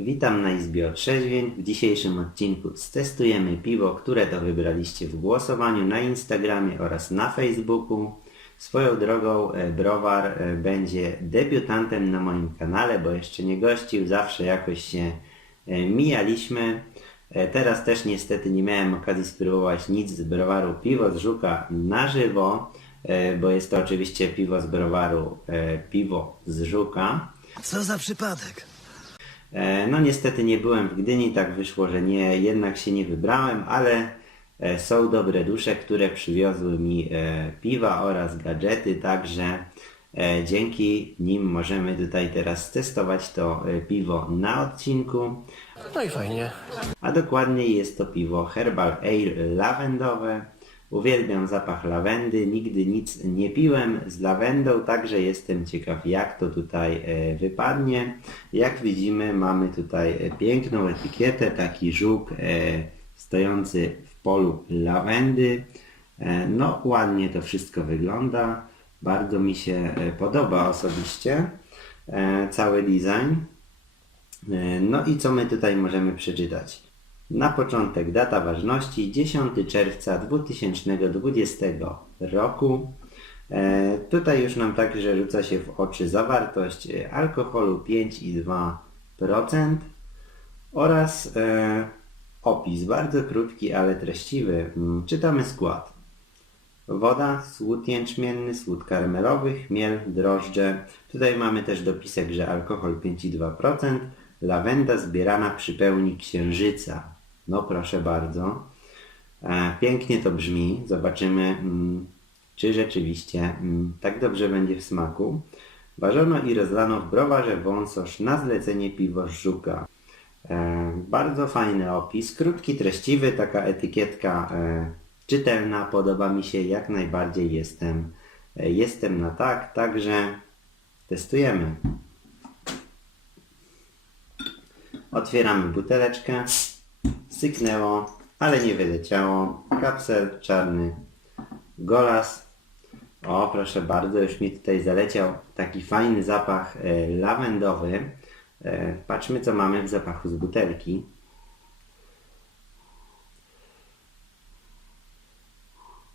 Witam na Izbie Otrzeźwień. W dzisiejszym odcinku stestujemy piwo, które to wybraliście w głosowaniu na Instagramie oraz na Facebooku. Swoją drogą e, browar e, będzie debiutantem na moim kanale, bo jeszcze nie gościł, zawsze jakoś się e, mijaliśmy. Teraz też niestety nie miałem okazji spróbować nic z browaru Piwo z Żuka na żywo, bo jest to oczywiście piwo z browaru Piwo z Żuka. Co za przypadek? E, No niestety nie byłem w Gdyni, tak wyszło, że nie, jednak się nie wybrałem, ale e, są dobre dusze, które przywiozły mi e, piwa oraz gadżety, także dzięki nim możemy tutaj teraz testować to piwo na odcinku. No i fajnie. A dokładniej jest to piwo Herbal Ale lawendowe. Uwielbiam zapach lawendy, nigdy nic nie piłem z lawendą, także jestem ciekaw jak to tutaj e, wypadnie. Jak widzimy mamy tutaj e, piękną etykietę, taki żuk e, stojący w polu lawendy. No ładnie to wszystko wygląda, bardzo mi się podoba osobiście cały design. No i co my tutaj możemy przeczytać? Na początek data ważności 10 czerwca 2020 roku. E, tutaj już nam także rzuca się w oczy zawartość e, alkoholu 5,2% oraz e, opis bardzo krótki, ale treściwy. Mm, Czytamy skład. Woda, słód jęczmienny, słód karmelowy, chmiel, drożdże. Tutaj mamy też dopisek, że alkohol 5,2%. Lawenda zbierana przy pełni księżyca. No proszę bardzo. E, Pięknie to brzmi. Zobaczymy, mm, czy rzeczywiście mm, tak dobrze będzie w smaku. Ważono i rozlano w browarze wąsosz na zlecenie piwo z Żuka. E, bardzo fajny opis, krótki, treściwy, taka etykietka e, czytelna, podoba mi się, jak najbardziej jestem, jestem na tak, także testujemy. Otwieramy buteleczkę, syknęło, ale nie wyleciało, kapsel czarny, golas, o, proszę bardzo, już mi tutaj zaleciał taki fajny zapach e, lawendowy. E, patrzmy, co mamy w zapachu z butelki.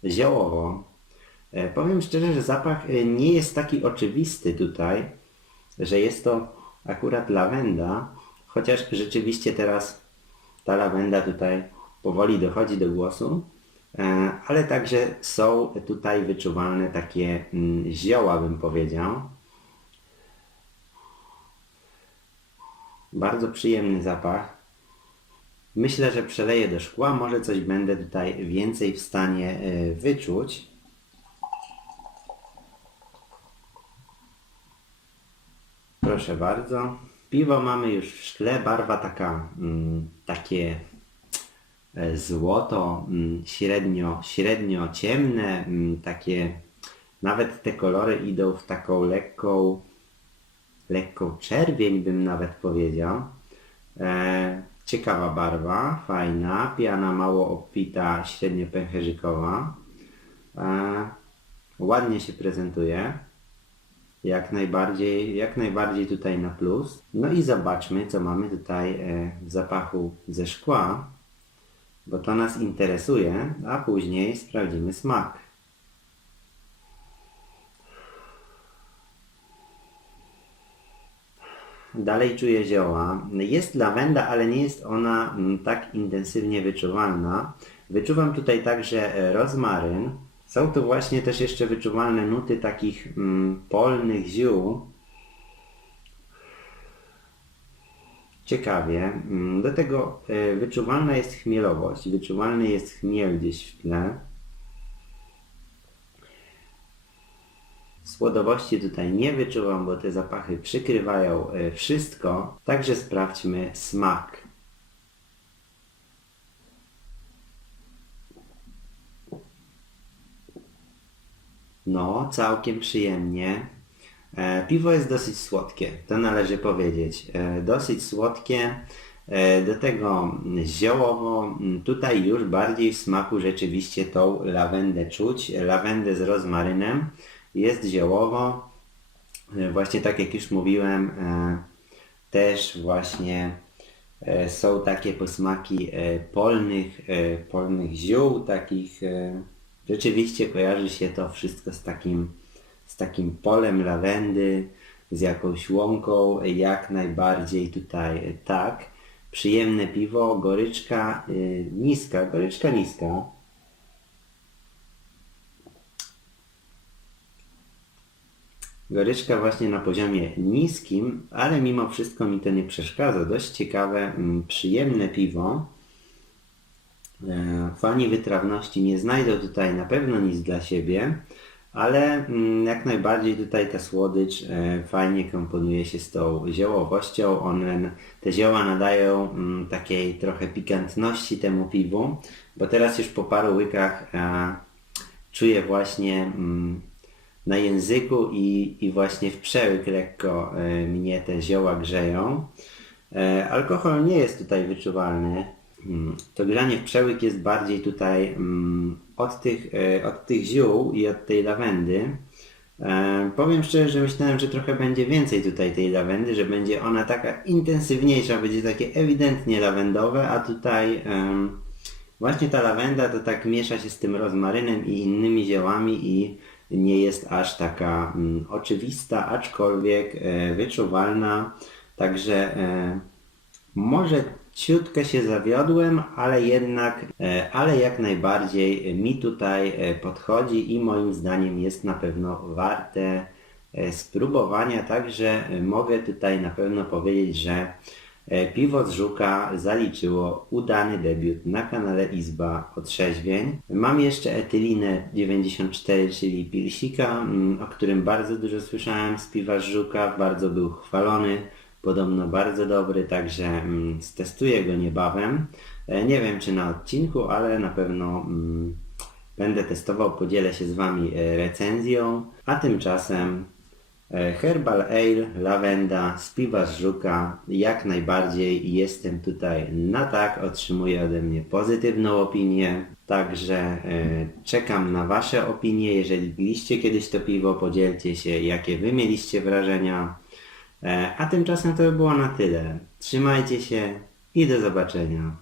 Ziołowo. E, powiem szczerze, że zapach e, nie jest taki oczywisty tutaj, że jest to akurat lawenda, chociaż rzeczywiście teraz ta lawenda tutaj powoli dochodzi do głosu, e, ale także są tutaj wyczuwalne takie mm, zioła, bym powiedział. Bardzo przyjemny zapach. Myślę, że przeleję do szkła, może coś będę tutaj więcej w stanie e, wyczuć. Proszę bardzo. Piwo mamy już w szkle, barwa taka, mm, takie e, złoto, mm, średnio, średnio ciemne, mm, takie, nawet te kolory idą w taką lekką, lekką czerwień bym nawet powiedział. E, ciekawa barwa, fajna, piana mało obfita, średnio pęcherzykowa. E, ładnie się prezentuje. Jak najbardziej, jak najbardziej tutaj na plus. No i zobaczmy, co mamy tutaj e, w zapachu ze szkła, bo to nas interesuje, a później sprawdzimy smak. Dalej czuję zioła. Jest lawenda, ale nie jest ona mm, tak intensywnie wyczuwalna. Wyczuwam tutaj także e, rozmaryn. Są tu właśnie też jeszcze wyczuwalne nuty takich mm, polnych ziół. Ciekawie. Mm, Do tego e, wyczuwalna jest chmielowość. Wyczuwalny jest chmiel gdzieś w tle. Słodowości tutaj nie wyczuwam, bo te zapachy przykrywają e, wszystko. Także sprawdźmy smak. No, całkiem przyjemnie. E, piwo jest dosyć słodkie, to należy powiedzieć. E, dosyć słodkie. E, do tego ziołowo. M, Tutaj już bardziej w smaku rzeczywiście tą lawendę czuć. Lawendę z rozmarynem. Jest ziołowo. E, Właśnie tak jak już mówiłem, e, też właśnie E, Są takie posmaki e, polnych, e, polnych ziół, takich e, rzeczywiście kojarzy się to wszystko z takim, z takim polem lawendy, z jakąś łąką, jak najbardziej tutaj tak. Przyjemne piwo, goryczka e, niska, goryczka niska. Goryczka właśnie na poziomie niskim, ale mimo wszystko mi to nie przeszkadza. Dość ciekawe, mm, przyjemne piwo. E, Fani wytrawności nie znajdą tutaj na pewno nic dla siebie, ale mm, jak najbardziej tutaj ta słodycz e, fajnie komponuje się z tą ziołowością. One, te zioła nadają mm, takiej trochę pikantności temu piwu, bo teraz już po paru łykach czuję właśnie mm, na języku i, i właśnie w przełyk lekko e, mnie te zioła grzeją. Alkohol nie jest tutaj wyczuwalny. Mm, To granie w przełyk jest bardziej tutaj mm, od, tych, e, od tych ziół i od tej lawendy. E, powiem szczerze, że myślałem, że trochę będzie więcej tutaj tej lawendy, że będzie ona taka intensywniejsza, będzie takie ewidentnie lawendowe, a tutaj właśnie ta lawenda to tak miesza się z tym rozmarynem i innymi ziołami i nie jest aż taka mm, oczywista, aczkolwiek e, wyczuwalna. Także może ciutkę się zawiodłem, ale jednak, e, ale jak najbardziej mi tutaj e, podchodzi i moim zdaniem jest na pewno warte e, spróbowania, także mogę tutaj na pewno powiedzieć, że piwo z Żuka zaliczyło udany debiut na kanale Izba Otrzeźwień. Mam jeszcze etylinę 94, czyli pilsika, mm, o którym bardzo dużo słyszałem z piwa z Żuka, bardzo był chwalony. Podobno bardzo dobry, także mm, stestuję go niebawem. E, Nie wiem czy na odcinku, ale na pewno mm, będę testował, podzielę się z Wami e, recenzją. A tymczasem e, Herbal Ale, lawenda, z piwa z żuka, jak najbardziej jestem tutaj na tak, otrzymuję ode mnie pozytywną opinię. Także e, czekam na Wasze opinie. Jeżeli piliście kiedyś to piwo, podzielcie się, jakie Wy mieliście wrażenia. E, A tymczasem to by było na tyle. Trzymajcie się i do zobaczenia.